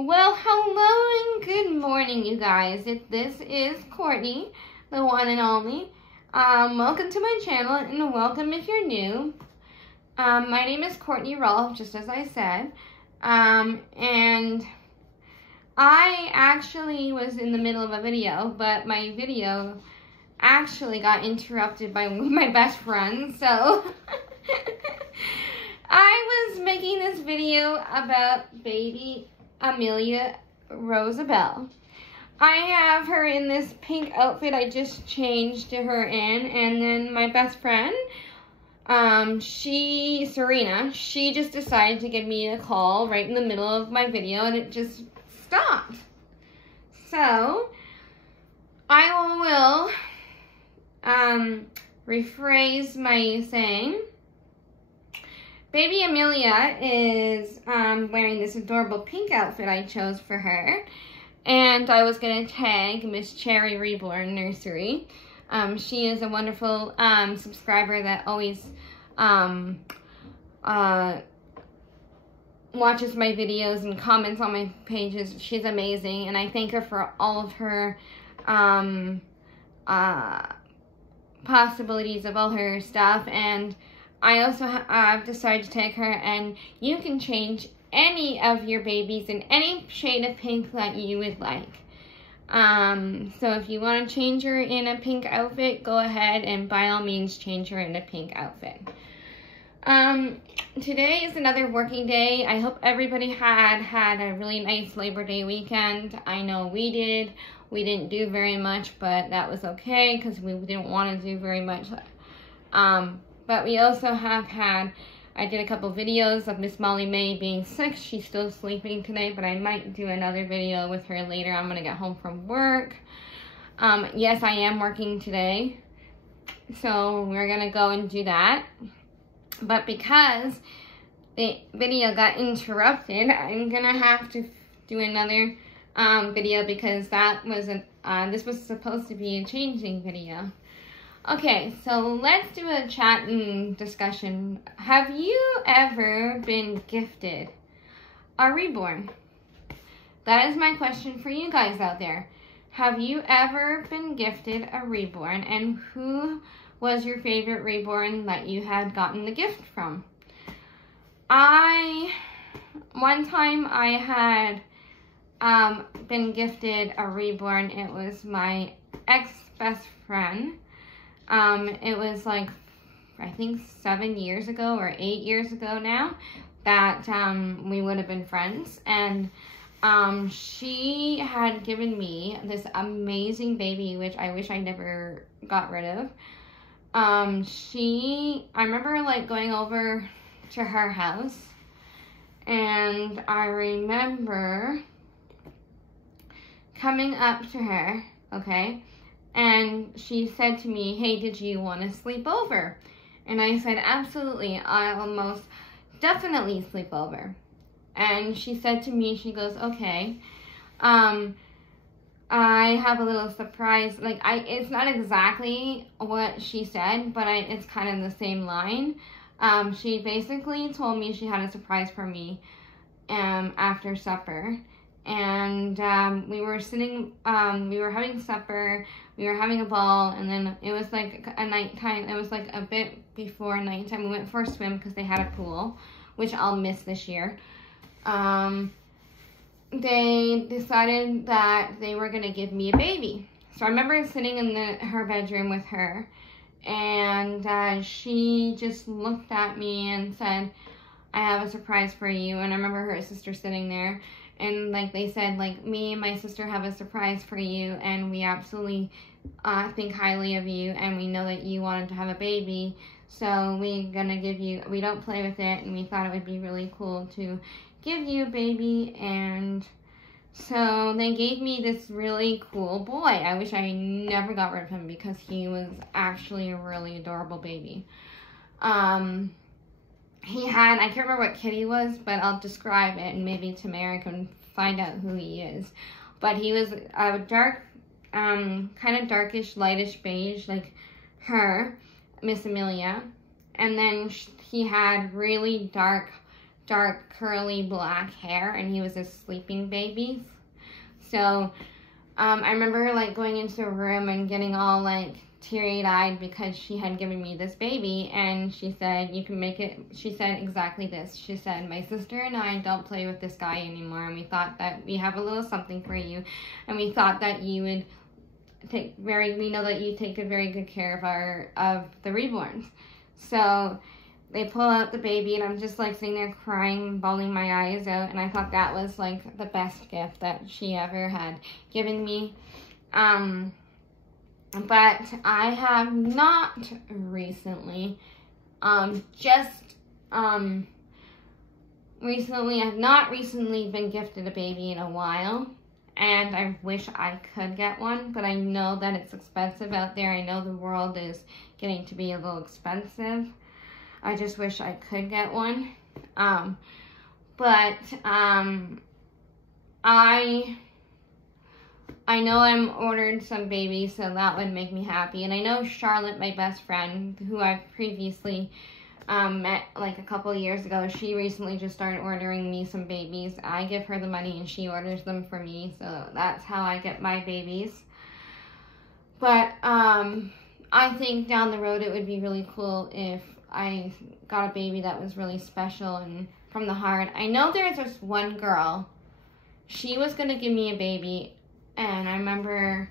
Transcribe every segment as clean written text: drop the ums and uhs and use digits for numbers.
Well, hello and good morning, you guys. This is Courtney, the one and only. Welcome to my channel, and welcome if you're new. My name is Courtneyrolph, just as I said. And I actually was in the middle of a video, but my video actually got interrupted by my best friend, so I was making this video about baby Amelia Rosabelle. I have her in this pink outfit I just changed her in, and then my best friend, Serena, she just decided to give me a call right in the middle of my video, and it just stopped. So I will rephrase my saying. Baby Amelia is wearing this adorable pink outfit I chose for her, and I was going to tag Miss Cherry Reborn Nursery. She is a wonderful subscriber that always watches my videos and comments on my pages. She's amazing, and I thank her for all of her possibilities of all her stuff. And I also have decided to take her, and you can change any of your babies in any shade of pink that you would like. So if you want to change her in a pink outfit, go ahead and by all means change her in a pink outfit. Today is another working day. I hope everybody had a really nice Labor Day weekend. I know we did. We didn't do very much, but that was okay because we didn't want to do very much. But we also have I did a couple videos of Miss Molly May being sick. She's still sleeping today, but I might do another video with her later. I'm going to get home from work. Yes, I am working today, so we're going to go and do that. But because the video got interrupted, I'm going to have to do another video because that was this was supposed to be a changing video. Okay, so let's do a chat and discussion. Have you ever been gifted a reborn? That is my question for you guys out there. Have you ever been gifted a reborn, and who was your favorite reborn that you had gotten the gift from? One time I had been gifted a reborn. It was my ex-best friend. It was like, I think 7 years ago or 8 years ago now that we would have been friends. And she had given me this amazing baby, which I wish I never got rid of. I remember like going over to her house, and I remember coming up to her, okay? And she said to me, hey, did you want to sleep over? And I said, absolutely, I'll most definitely sleep over. And she said to me, she goes, okay, I have a little surprise. Like, it's not exactly what she said, but it's kind of the same line. She basically told me she had a surprise for me after supper. And we were sitting, we were having supper, we were having a ball, and then it was like a nighttime. It was like a bit before nighttime. We went for a swim because they had a pool, which I'll miss this year. They decided that they were going to give me a baby. So I remember sitting in her bedroom with her, and she just looked at me and said, I have a surprise for you. And I remember her sister sitting there. And like they said, like, me and my sister have a surprise for you, and we absolutely think highly of you, and we know that you wanted to have a baby, so we're gonna give you, we don't play with it, and we thought it would be really cool to give you a baby. And so they gave me this really cool boy. I wish I never got rid of him because he was actually a really adorable baby. He had, I can't remember what kid he was, but I'll describe it, and maybe Tamara can find out who he is. But he was a dark, kind of darkish, lightish beige, like her, Miss Amelia. And then he had really dark dark curly black hair, and he was a sleeping baby. So I remember like going into a room and getting all like teary-eyed because she had given me this baby, and she said, you can make it, she said exactly this. She said, my sister and I don't play with this guy anymore, and we thought that we have a little something for you, and we thought that you would we know that you take a very good care of the Reborns. So they pull out the baby, and I'm just like sitting there crying, bawling my eyes out, and I thought that was like the best gift that she ever had given me. But I have not recently, recently, I've not recently been gifted a baby in a while, and I wish I could get one, but I know that it's expensive out there. I know the world is getting to be a little expensive. I just wish I could get one. I know I'm ordered some babies, so that would make me happy. And I know Charlotte, my best friend, who I've previously met like a couple years ago, she recently just started ordering me some babies. I give her the money and she orders them for me, so that's how I get my babies. But I think down the road it would be really cool if I got a baby that was really special and from the heart. I know there's this one girl, she was going to give me a baby, and I remember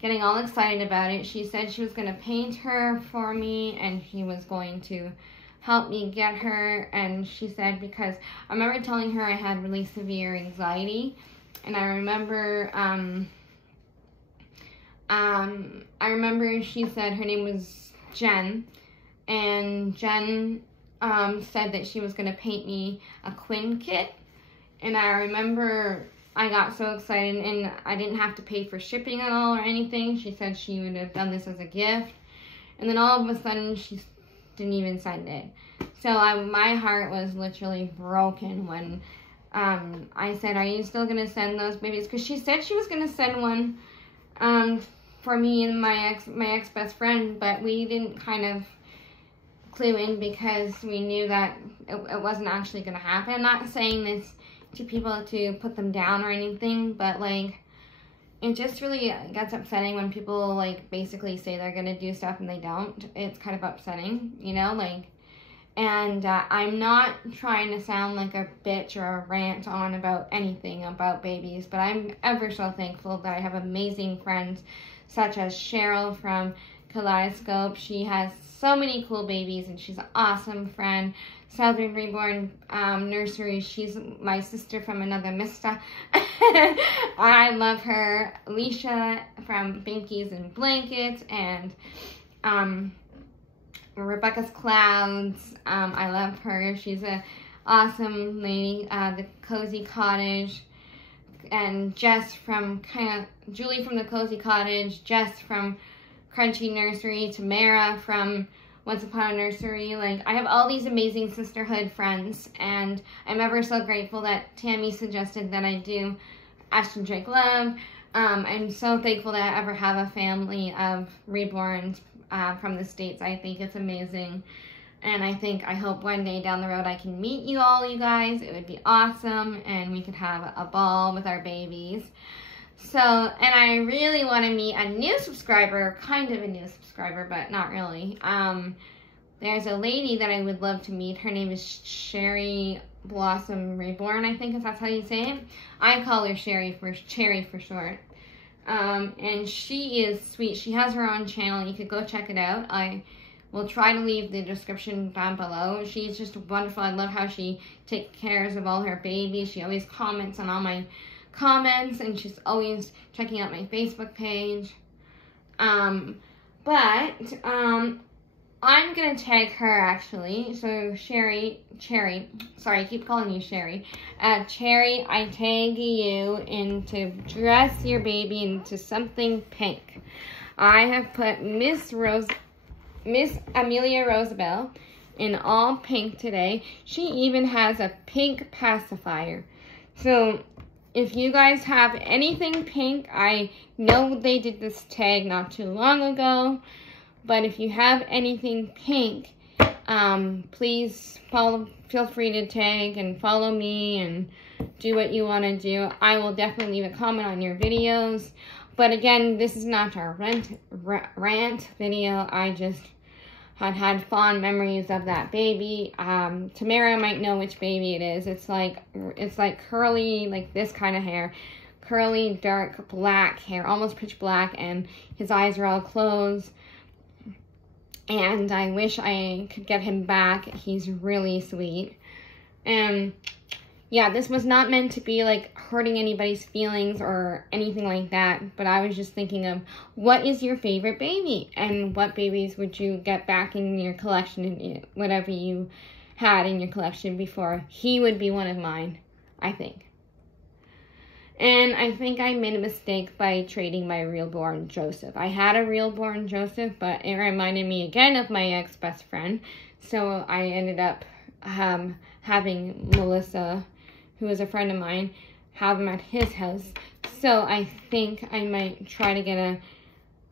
getting all excited about it. She said she was going to paint her for me, and she was going to help me get her. And she said, because I remember telling her I had really severe anxiety, and I remember she said her name was Jen, and Jen said that she was going to paint me a Quinn kit. And I remember I got so excited, and I didn't have to pay for shipping at all or anything. She said she would have done this as a gift. And then all of a sudden, she didn't even send it. So my heart was literally broken when I said, are you still going to send those babies? Because she said she was going to send one for me and my ex-best friend, but we didn't kind of clue in because we knew that it wasn't actually going to happen. I'm not saying this to people to put them down or anything, but like it just really gets upsetting when people like basically say they're gonna do stuff and they don't. It's kind of upsetting, you know, like, and I'm not trying to sound like a bitch or a rant on about anything about babies, but I'm ever so thankful that I have amazing friends such as Cheryl from Kaleidoscope. She has so many cool babies, and she's an awesome friend. Southern Reborn Nursery, she's my sister from another mister. I love her. Alicia from Binkies and Blankets, and Rebecca's Clouds. I love her. She's an awesome lady. The Cozy Cottage, and Jess from Julie from the Cozy Cottage, Jess from Crunchy Nursery, Tamara from Once Upon a Nursery. Like, I have all these amazing sisterhood friends, and I'm ever so grateful that Tammy suggested that I do Ashton Drake Love. I'm so thankful that I ever have a family of Reborns from the States. I think it's amazing, and I hope one day down the road I can meet you all, you guys. It would be awesome, and we could have a ball with our babies. So, and I really want to meet a new subscriber, kind of a new subscriber, but not really. There's a lady that I would love to meet. Her name is Cherry Blossom Reborn, I think, if that's how you say it. I call her Cherry for short. And she is sweet. She has her own channel. You could go check it out. I will try to leave the description down below. She's just wonderful. I love how she takes care of all her babies. She always comments on all my comments, and she's always checking out my Facebook page. I'm gonna tag her actually. So Cherry, sorry, I keep calling you Sherry. Cherry, I tag you into dress your baby into something pink. I have put Miss Amelia Rosabelle in all pink today. She even has a pink pacifier. So if you guys have anything pink, I know they did this tag not too long ago, but if you have anything pink Please feel free to tag and follow me and do what you want to do. I will definitely leave a comment on your videos. But again, this is not our rant video. I just had fond memories of that baby. Tamara might know which baby it is. It's like curly, like this kind of hair. Curly, dark, black hair, almost pitch black, and his eyes are all closed. And I wish I could get him back. He's really sweet. And yeah, this was not meant to be like hurting anybody's feelings or anything like that. But I was just thinking of, what is your favorite baby? And what babies would you get back in your collection, whatever you had in your collection before? He would be one of mine, I think. And I think I made a mistake by trading my Reborn Joseph. I had a Reborn Joseph, but it reminded me again of my ex-best friend. So I ended up having Melissa, who is a friend of mine, have him at his house. So I think I might try to get a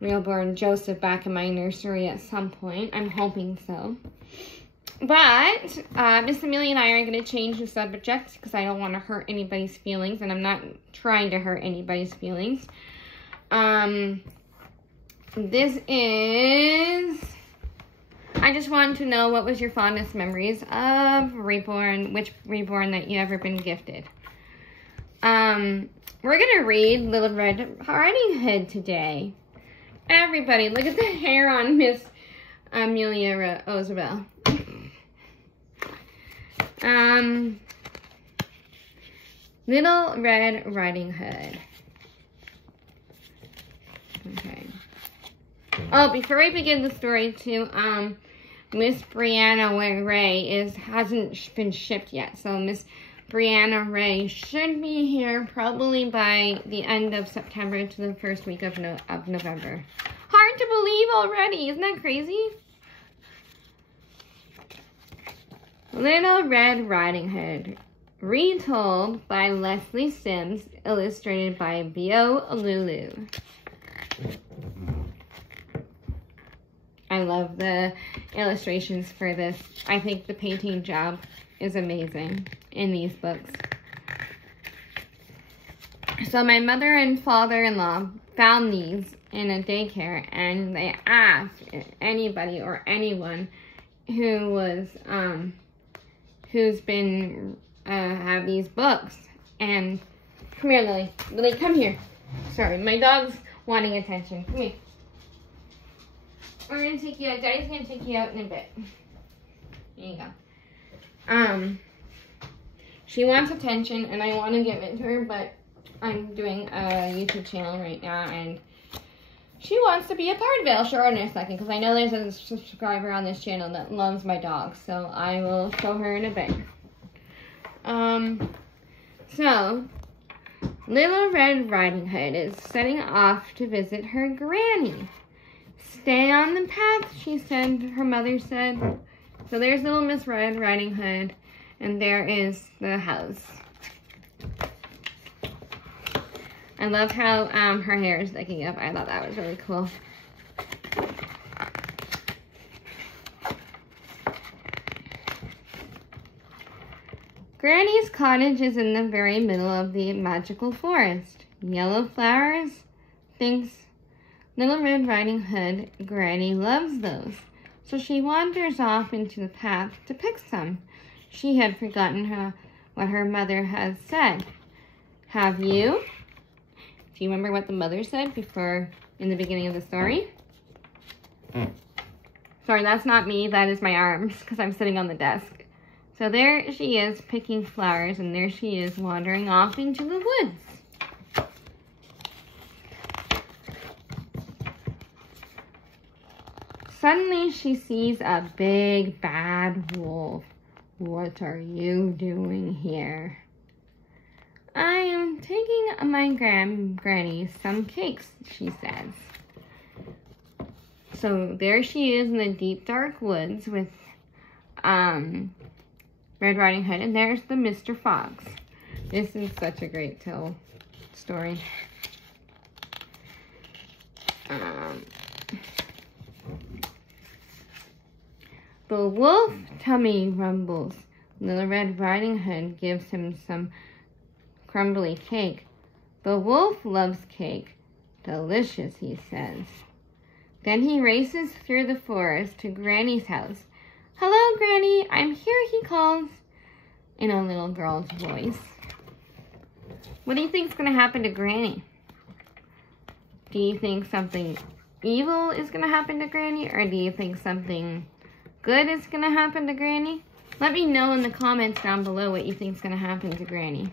Reborn Joseph back in my nursery at some point. I'm hoping so. But Miss Amelia and I are going to change the subject because I don't want to hurt anybody's feelings, and I'm not trying to hurt anybody's feelings. This is... I just wanted to know, what was your fondest memories of Reborn, which Reborn that you ever been gifted. We're going to read Little Red Riding Hood today. Everybody, look at the hair on Miss Amelia Roosevelt. Little Red Riding Hood. Okay. Oh, before I begin the story too, Miss Brianna Ray hasn't been shipped yet. So Miss Brianna Ray should be here probably by the end of September to the first week of November. Hard to believe already, isn't that crazy? Little Red Riding Hood, retold by Leslie Sims, illustrated by Bio Lulu. I love the illustrations for this. I think the painting job is amazing in these books. So my mother and father-in-law found these in a daycare, and they asked anybody or anyone who was who's been have these books. And come here, Lily. Lily, come here. Sorry, my dog's wanting attention. Come here. We're gonna take you out. Daddy's gonna take you out in a bit. There you go. She wants attention, and I want to give it to her, but I'm doing a YouTube channel right now, and she wants to be a part of it. I'll show her in a second, because I know there's a subscriber on this channel that loves my dog, so I will show her in a bit. So, Little Red Riding Hood is setting off to visit her granny. Stay on the path, she said, her mother said. So there's little Miss Red Riding Hood, and there is the house. I love how her hair is sticking up. I thought that was really cool. Granny's cottage is in the very middle of the magical forest. Yellow flowers, thinks Little Red Riding Hood. Granny loves those. So she wanders off into the path to pick some. She had forgotten what her mother had said. Have you? Do you remember what the mother said before, in the beginning of the story? Sorry, that's not me. That is my arms, because I'm sitting on the desk. So there she is picking flowers, and there she is wandering off into the woods. Suddenly she sees a big bad wolf. What are you doing here? I am taking my granny some cakes, she says. So there she is in the deep dark woods with Red Riding Hood, and there's the Mr. Fox. This is such a great story. The wolf tummy rumbles. Little Red Riding Hood gives him some crumbly cake. The wolf loves cake. Delicious, he says. Then he races through the forest to Granny's house. Hello, Granny, I'm here, he calls, in a little girl's voice. What do you think's going to happen to Granny? Do you think something evil is going to happen to Granny, or do you think something good is going to happen to Granny? Let me know in the comments down below what you think is going to happen to Granny.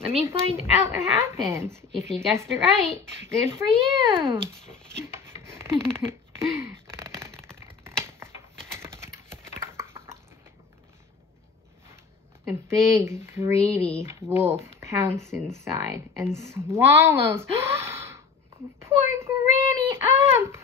Let me find out what happens. If you guessed it right, good for you. A big, greedy wolf pounces inside and swallows poor Granny up.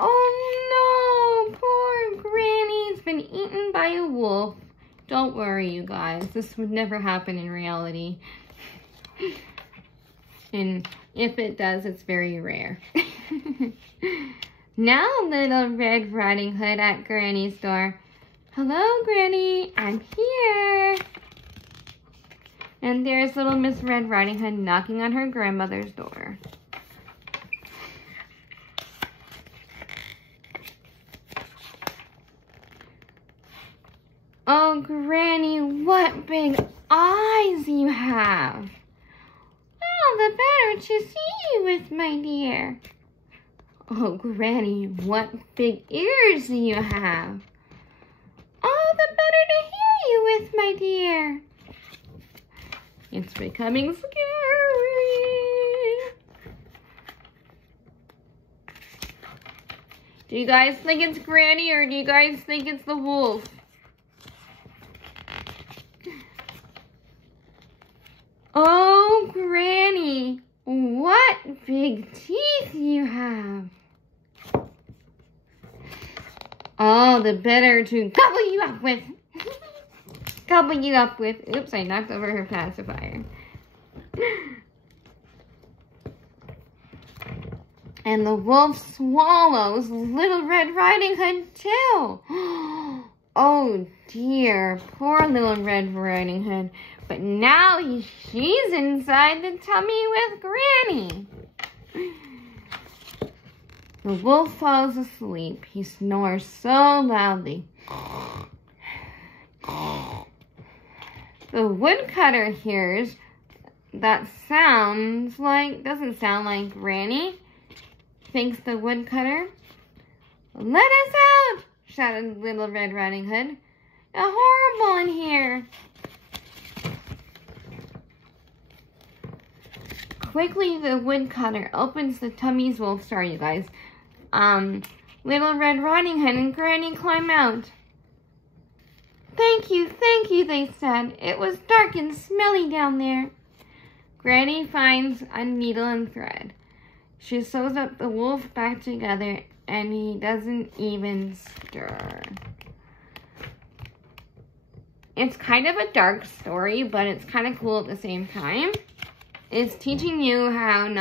Oh no, poor Granny's been eaten by a wolf. Don't worry, you guys. This would never happen in reality. And if it does, it's very rare. Now, Little Red Riding Hood at Granny's door. Hello, Granny. I'm here. And there's little Miss Red Riding Hood knocking on her grandmother's door. Oh, Granny, what big eyes you have. Oh, the better to see you with, my dear. Oh, Granny, what big ears you have. Oh, the better to hear you with, my dear. It's becoming scary. Do you guys think it's Granny, or do you guys think it's the wolf? Oh, Granny, what big teeth you have. Oh, the better to gobble you up with. Gobble you up with. Oops, I knocked over her pacifier. And the wolf swallows Little Red Riding Hood too. Oh dear, poor Little Red Riding Hood. But now she's inside the tummy with Granny. The wolf falls asleep. He snores so loudly. The woodcutter hears that doesn't sound like Granny, thinks the woodcutter. Let us out, shouted Little Red Riding Hood. Horrible in here. Quickly, the woodcutter opens the tummy's wolf. Sorry, you guys. Little Red Riding Hood and Granny climb out. Thank you, they said. It was dark and smelly down there. Granny finds a needle and thread. She sews up the wolf back together, and he doesn't even stir. It's kind of a dark story, but it's kind of cool at the same time. It's teaching you how not